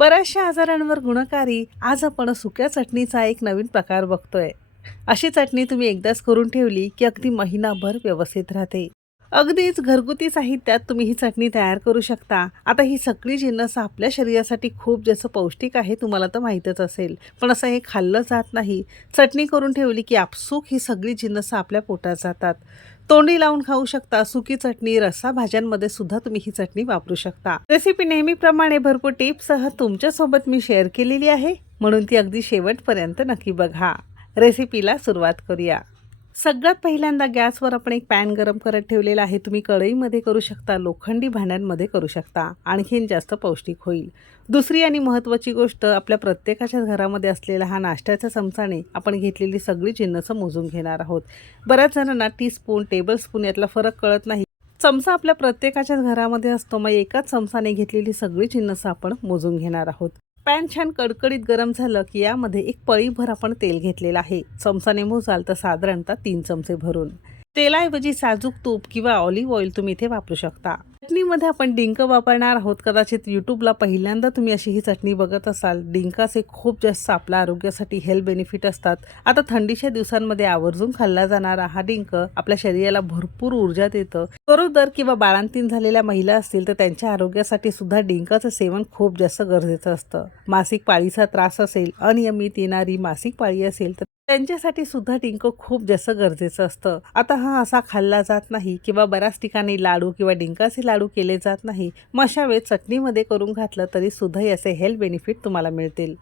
बऱ्याचशा आजारांवर गुणकारी. आज आपण सुक्या चटणीचा एक नवीन प्रकार बघतोय. अशी चटणी तुम्ही एकदाच करून ठेवली की अगदी महिनाभर व्यवस्थित राहते. अगदीच घरगुती साहित्यात तुम्ही ही चटणी तयार करू शकता. आता ही सगळी जिन्नस आपल्या शरीरासाठी खूप जसं पौष्टिक आहे तुम्हाला तर माहीतच असेल. पण असं हे खाल्लं जात नाही. चटणी करून ठेवली की आपसूक ही सगळी जिन्नस आपल्या पोटात जातात. तोंडी लावून खाऊ शकता सुकी चटणी रस्सा भाज्यांमध्ये सुद्धा तुम्ही ही चटणी वापरू शकता. रेसिपी नेहमीप्रमाणे भरपूर टिप्ससह तुमच्यासोबत मी शेअर केलेली आहे म्हणून ती अगदी शेवटपर्यंत नक्की बघा. रेसिपीला सुरुवात करूया. सगळ्यात पहिल्यांदा गॅसवर आपण एक पॅन गरम करत ठेवलेला आहे. तुम्ही कढईमध्ये करू शकता लोखंडी भांड्यांमध्ये करू शकता. आणखीन जास्त पौष्टिक होईल. दुसरी आणि महत्त्वाची गोष्ट आपल्या प्रत्येकाच्याच घरामध्ये असलेला हा नाश्त्याच्या चमचाने आपण घेतलेली सगळी जिन्नसं मोजून घेणार आहोत. बऱ्याच जणांना टीस्पून टेबल स्पून यातला फरक कळत नाही. चमचा आपल्या प्रत्येकाच्याच घरामध्ये असतो मग एकाच चमचाने घेतलेली सगळी जिन्नसं आपण मोजून घेणार आहोत. पॅन छान कडकडीत गरम झालं की यामध्ये एक पळीभर आपण तेल घेतलेलं आहे. चमचाने मोजाल तर साधारणतः तीन चमचे भरून. तेलाऐवजी साजूक तूप किंवा ऑलिव्ह ऑइल तुम्ही इथे वापरू शकता. चटणीमध्ये आपण डिंक वापरणार आहोत. कदाचित यूट्यूबला पहिल्यांदा तुम्ही अशी ही चटणी बघत असाल. डिंकाचे खूप जास्त आपल्या आरोग्यासाठी हेल्थ बेनिफिट असतात. आता थंडीच्या दिवसांमध्ये आवर्जून खाल्ला जाणारा हा डिंक आपल्या शरीराला भरपूर ऊर्जा देतं. गरोदर किंवा बाळांतीन झालेल्या महिला असतील तर त्यांच्या आरोग्यासाठी सुद्धा डिंकाचं सेवन खूप जास्त गरजेचं असतं. मासिक पाळीचा त्रास असेल अनियमित येणारी मासिक पाळी असेल तर त्यांच्यासाठी सुद्धा डिंक खूप जास्त गरजेचं असतं. आता हा असा खाल्ला जात नाही किंवा बऱ्याच ठिकाणी लाडू किंवा डिंकाचे लाडू केले जात नाही. मग अशा चटणीमध्ये करून घातलं तरी सुद्धा याचे हेल्थ बेनिफिट तुम्हाला मिळतील.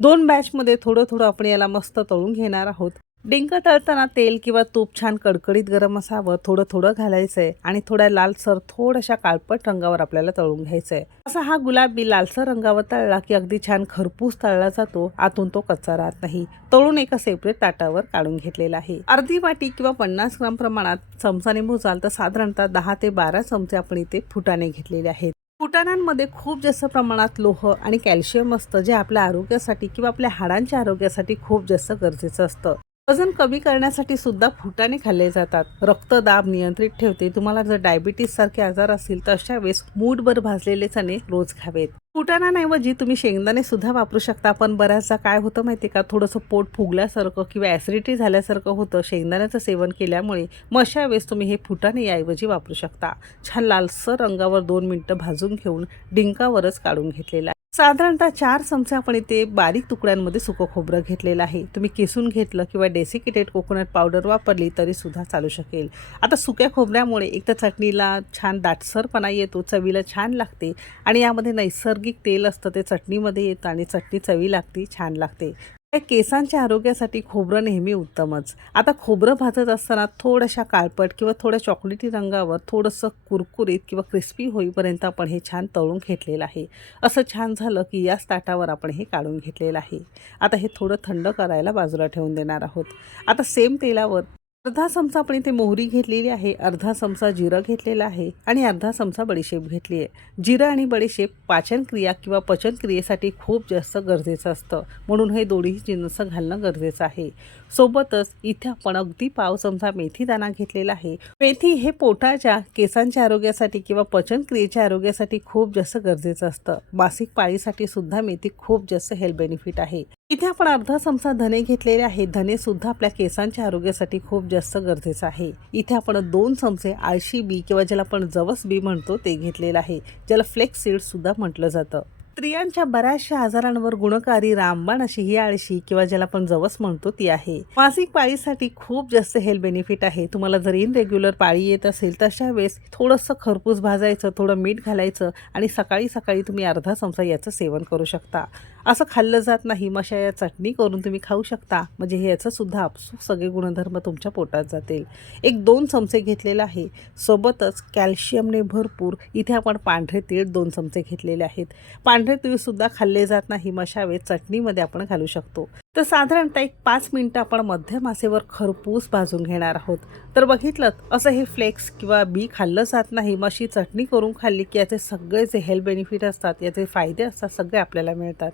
दोन बॅचमध्ये थोडं थोडं आपण याला मस्त तळून घेणार आहोत. डिंक तळताना तेल किंवा तूप छान कडकडीत गरम असावं थोडं थोडं घालायचं आहे आणि थोड्या लालसर थोड्याशा काळपट रंगावर आपल्याला तळून घ्यायचं आहे असा हा गुलाबी लालसर रंगावर तळला की अगदी छान खरपूस तळला जातो आतून तो कच्चा राहत नाही. तळून एका सेपरेट ताटावर काढून घेतलेला आहे. अर्धी वाटी किंवा पन्नास ग्राम प्रमाणात चमचाने मोजाल तर साधारणतः दहा ते बारा चमचे आपण इथे फुटाणे घेतलेले आहेत. फुटाण्यांमध्ये खूप जास्त प्रमाणात लोह आणि कॅल्शियम असतं जे आपल्या आरोग्यासाठी किंवा आपल्या हाडांच्या आरोग्यासाठी खूप जास्त गरजेचं असतं. वजन कमी करण्यासाठी सुद्धा फुटाने खाल्ले जातात. रक्तदाब नियंत्रित ठेवते. तुम्हाला जर डायबिटीस सारखे आजार असतील तर अशा वेळेस मूठभर भाजलेले चणे रोज खावेत. फुटाणांऐवजी तुम्ही शेंगदाणे सुद्धा वापरू शकता. पण बऱ्याचदा काय होतं माहिती का? थोडंसं पोट फुगल्यासारखं किंवा ॲसिडिटी झाल्यासारखं होतं शेंगदाण्याचं सेवन केल्यामुळे. मग अशा वेळेस तुम्ही हे फुटाणे याऐवजी वापरू शकता. छान लालसर रंगावर दोन मिनटं भाजून घेऊन डिंकावरच काढून घेतलेला आहे. साधारणतः चार चमचे आपण इथे बारीक तुकड्यांमध्ये सुकं खोबरं घेतलेलं आहे. तुम्ही किसून घेतलं किंवा डेसिकेटेड कोकोनट पावडर वापरली तरी सुद्धा चालू शकेल. आता सुक्या खोबऱ्यामुळे एक तर चटणीला छान दाटसरपणा येतो चवीला छान लागते आणि यामध्ये नैसर्गिक तेल असतं ते चटणीमध्ये येतं आणि चटणी चवी लागते छान लागते. केसांच्या आरोग्यासाठी खोबरं नेहमी उत्तमच. आता खोबरं भाजत असताना थोड्याशा काळपट किंवा थोड्या चॉकलेटी रंगावर थोडंसं कुरकुरीत किंवा क्रिस्पी होईपर्यंत आपण हे छान तळून घेतलेलं आहे. असं छान झालं की याच ताटावर आपण हे काढून घेतलेलं आहे. आता हे थोडं थंड करायला बाजूला ठेवून देणार आहोत. आता सेम तेलावर अर्धा चमचा आपण इथे मोहरी घेतलेली आहे अर्धा चमचा जिरं घेतलेला आहे आणि अर्धा चमचा बडीशेप घेतली आहे. जिरं आणि बडीशेप पाचनक्रिया किंवा पचनक्रियेसाठी खूप जास्त गरजेचं असतं. म्हणून हे दोन्ही जिन्स घालणं गरजेचं आहे. सोबतच इथे आपण अगदी पाव चमचा मेथी दाणा घेतलेला आहे. मेथी हे पोटाच्या केसांच्या आरोग्यासाठी किंवा पचनक्रियेच्या आरोग्यासाठी खूप जास्त गरजेचं असतं. मासिक पाळीसाठी सुद्धा मेथी खूप जास्त हेल्थ बेनिफिट आहे. इथे आपण अर्धा चमचा धने घेतलेले आहे धने सुद्धा आपल्या केसांच्या आरोग्यासाठी खूप जास्त गरजेचं आहे. इथे आपण दोन चमचे आळशी बी किंवा ज्याला आपण जवस बी म्हणतो ते घेतलेलं आहे. ज्याला फ्लेक्स सीड सुद्धा म्हटलं जातं. स्त्रियांच्या बऱ्याचशा आजारांवर गुणकारी रामबाण अशी ही आळशी किंवा ज्याला आपण जवस म्हणतो ती आहे. मासिक पाळीसाठी खूप जास्त हेल्थ बेनिफिट आहे. तुम्हाला जर इन रेग्युलर पाळी येत असेल तशा वेळेस थोडंसं खरपूस भाजायचं थोडं मीठ घालायचं आणि सकाळी सकाळी तुम्ही अर्धा चमचा याचं सेवन करू शकता. असं खाल्लं जात नाही. मशा या चटणी करून तुम्ही खाऊ शकता. म्हणजे ह्याचंसुद्धा सुद्धा आपसूक सगळे गुणधर्म तुमच्या पोटात जातील. एक दोन चमचे घेतलेला आहे. सोबतच कॅल्शियमने भरपूर इथे आपण पांढरे तीळ दोन चमचे घेतलेले आहेत. पांढरे तीळसुद्धा खाल्ले जात नाही. मशावे चटणीमध्ये आपण घालू शकतो. तर साधारणतः एक पाच मिनटं आपण मध्यम आसेवर खरपूस भाजून घेणार आहोत. तर बघितलं असं हे फ्लेक्स किंवा बी खाल्लं जात नाही. मग अशी चटणी करून खाल्ली की याचे सगळे जे हेल्थ बेनिफिट असतात याचे फायदे असतात सगळे आपल्याला मिळतात.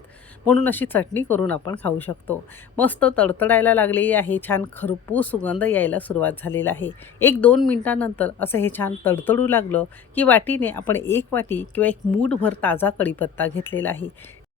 म्हणून अशी चटणी करून आपण खाऊ शकतो. मस्त तडतडायला लागलेली आहे. छान खरपूस सुगंध यायला सुरुवात झालेला आहे. एक दोन मिनटानंतर असं हे छान तडतडू लागलं की वाटीने आपण एक वाटी किंवा एक मूठभर ताजा कढीपत्ता घेतलेला आहे.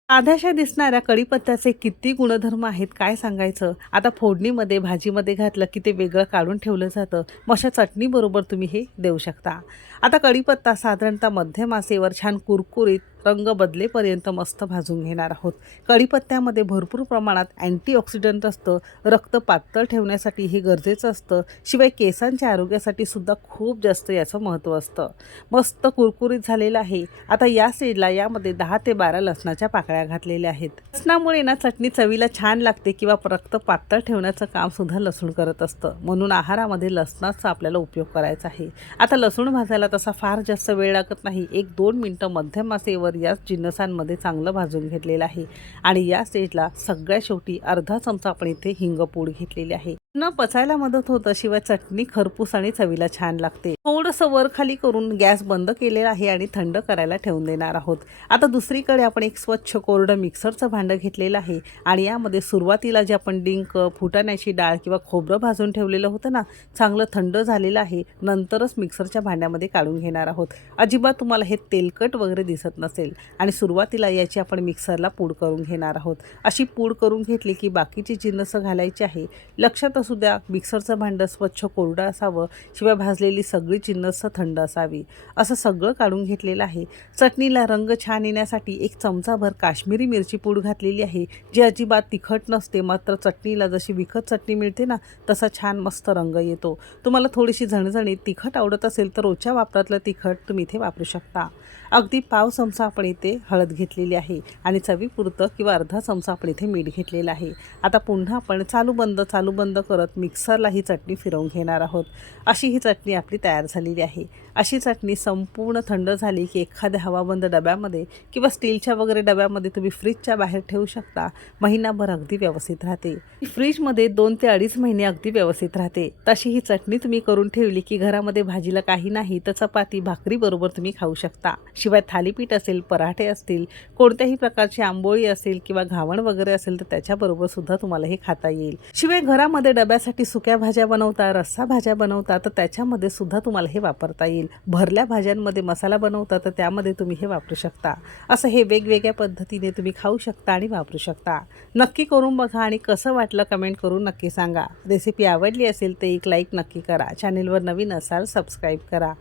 साध्याशा दिसणाऱ्या कढीपत्त्याचे किती गुणधर्म आहेत काय सांगायचं? आता फोडणीमध्ये भाजीमध्ये घातलं की ते वेगळं काढून ठेवलं जातं. मग अशा चटणीबरोबर तुम्ही हे देऊ शकता. आता कढीपत्ता साधारणतः मध्यमासेवर छान कुरकुरीत रंग बदलेपर्यंत मस्त भाजून घेणार आहोत. कढीपत्त्यामध्ये भरपूर प्रमाणात अँटीऑक्सिडंट असतं. रक्त पातळ ठेवण्यासाठी हे गरजेचं असतं. शिवाय केसांच्या आरोग्यासाठी सुद्धा खूप जास्त याचं महत्त्व असतं. मस्त कुरकुरीत झालेलं आहे. आता या स्टेजला यामध्ये दहा ते बारा लसणाच्या पाकळ्या घातलेल्या आहेत. लसणामुळे ना चटणी चवीला छान लागते किंवा रक्त पातळ ठेवण्याचं काम सुद्धा लसूण करत असतं. म्हणून आहारामध्ये लसणाचा आपल्याला उपयोग करायचा आहे. आता लसूण भाजायला तसा फार जास्त वेळ लागत नाही. एक दोन मिनटं मध्यम आचेवर या जिन्नसांमध्ये चांगलं भाजून घेतलेलं आहे. आणि या स्टेजला सगळ्या शेवटी अर्धा चमचा आपण इथे हिंगपूड घेतलेली आहे. न पचायला मदत होतं शिवाय चटणी खरपूस आणि चवीला छान लागते. थोडंसं वर खाली करून गॅस बंद केलेला आहे आणि थंड करायला ठेवून देणार आहोत. आता दुसरीकडे आपण एक स्वच्छ कोरडं मिक्सरचं भांडं घेतलेलं आहे आणि यामध्ये सुरुवातीला जे आपण डिंक फुटाण्याची डाळ किंवा खोबरं भाजून ठेवलेलं होतं ना चांगलं थंड झालेलं आहे. नंतरच मिक्सरच्या भांड्यामध्ये काढून घेणार आहोत. अजिबात तुम्हाला हे तेलकट वगैरे दिसत नसेल आणि सुरुवातीला याची आपण मिक्सरला पूड करून घेणार आहोत. अशी पूड करून घेतली की बाकीची जिन्नसं घालायची आहे. लक्षात असू द्या मिक्सरचं भांडं स्वच्छ कोरडं असावं शिवाय भाजलेली सगळी चिन्नस थंड असावी असं सगळं काढून घेतलेलं आहे. चटणीला रंग छान येण्यासाठी एक चमचाभर काश्मीरी मिरची पूड घातलेली आहे जी अजिबात तिखट नसते मात्र चटणीला जशी विकत चटणी मिळते ना तसा छान मस्त रंग येतो. तुम्हाला थोडीशी झणझणीत तिखट आवडत असेल तर रोजच्या वापरातलं तिखट तुम्ही इथे वापरू शकता. अगदी पाव चमचा आपण इथे हळद घेतलेली आहे आणि चवीपुरतं किंवा अर्धा चमचा आपण इथे मीठ घेतलेलं आहे. आता पुन्हा आपण चालू बंद चालू बंद करत मिक्सरला ही चटणी फिरवून घेणार आहोत. अशी ही चटणी आपली तयार झालेली आहे. अशी चटणी संपूर्ण थंड झाली की एखाद्या हवाबंद डब्यामध्ये किंवा स्टीलच्या वगैरे डब्यामध्ये तुम्ही फ्रीजच्या बाहेर ठेवू शकता. महिनाभर अगदी व्यवस्थित राहते. फ्रीजमध्ये दोन ते अडीच महिने अगदी व्यवस्थित राहते. तशी ही चटणी तुम्ही करून ठेवली की घरामध्ये भाजीला काही नाही तर चपाती भाकरी बरोबर तुम्ही खाऊ शकता. शिवाय थालीपीठ असेल पराठे असतील कोणत्याही प्रकारची आंबोळी असेल किंवा घावण वगैरे असेल तर त्याच्याबरोबर सुद्धा तुम्हाला हे खाता येईल. शिवाय घरामध्ये डब्यासाठी सुक्या भाज्या बनवता रस्सा भाज्या बनवता तर त्याच्यामध्ये सुद्धा तुम्हाला हे वापरता येईल. भरल्या भाज्यांमध्ये मसाला बनवता तर त्यामध्ये तुम्ही हे वापरू शकता. असं हे वेगवेगळ्या पद्धतीने तुम्ही खाऊ शकता आणि वापरू शकता. नक्की करून बघा आणि कसं वाटलं कमेंट करून नक्की सांगा. रेसिपी आवडली असेल तर एक लाईक नक्की करा. चॅनेलवर नवीन असाल सबस्क्राईब करा.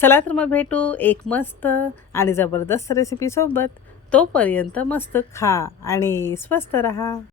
चला तर मग भेटू एक मस्त आणि जबरदस्त रेसिपीसोबत तोपर्यंत मस्त खा आणि स्वस्त रहा.